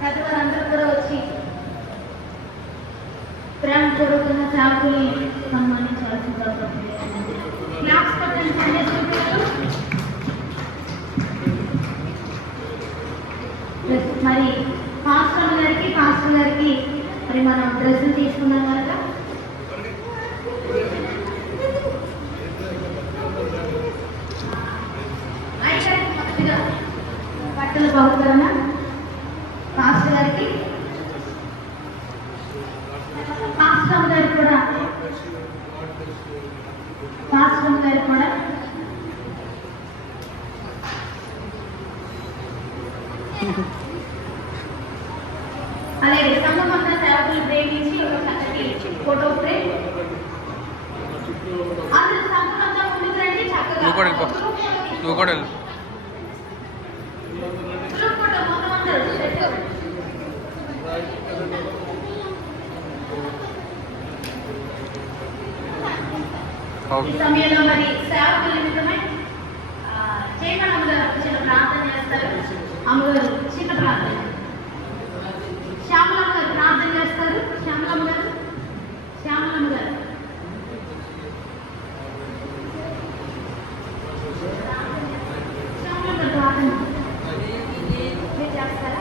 పెద్దవారందరూ కూడా వచ్చి ప్రేమ పూర్వకంగా సేవకుని సన్మానించవలసిందిగా క్లాప్స్ కొట్టండి సండే స్కూల్ పిల్లలు. మరి పాస్టర్ గారికి మరి మనం డ్రెస్సులు తీసుకున్నాం కనుక మొదటిగా బట్టల బహుకరణ పాస్టర్ గారికి కూడా అలాగే సంఘమంతా సేవకులు ప్రేమించి ఒక చక్కటి ఫోటో ఫ్రేమ్ అందరూ సంఘమంతా ముందుకు రండి. చక్కగా నువ్వు కూడా ఫోటో మొత్తం అందరూ ఈ సమయంలో మరి సేవకుల నిమిత్తమై చేయమని అమ్మగారు చిన్న ప్రార్థన చేస్తారు. అమ్మగారు చిన్న ప్రార్థన శ్యామలమ్మ గారు ప్రార్థన చేస్తారు. శ్యామలమ్మ గారు ప్రార్థన మీరు చేస్తారా?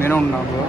నేను ఉన్నాను.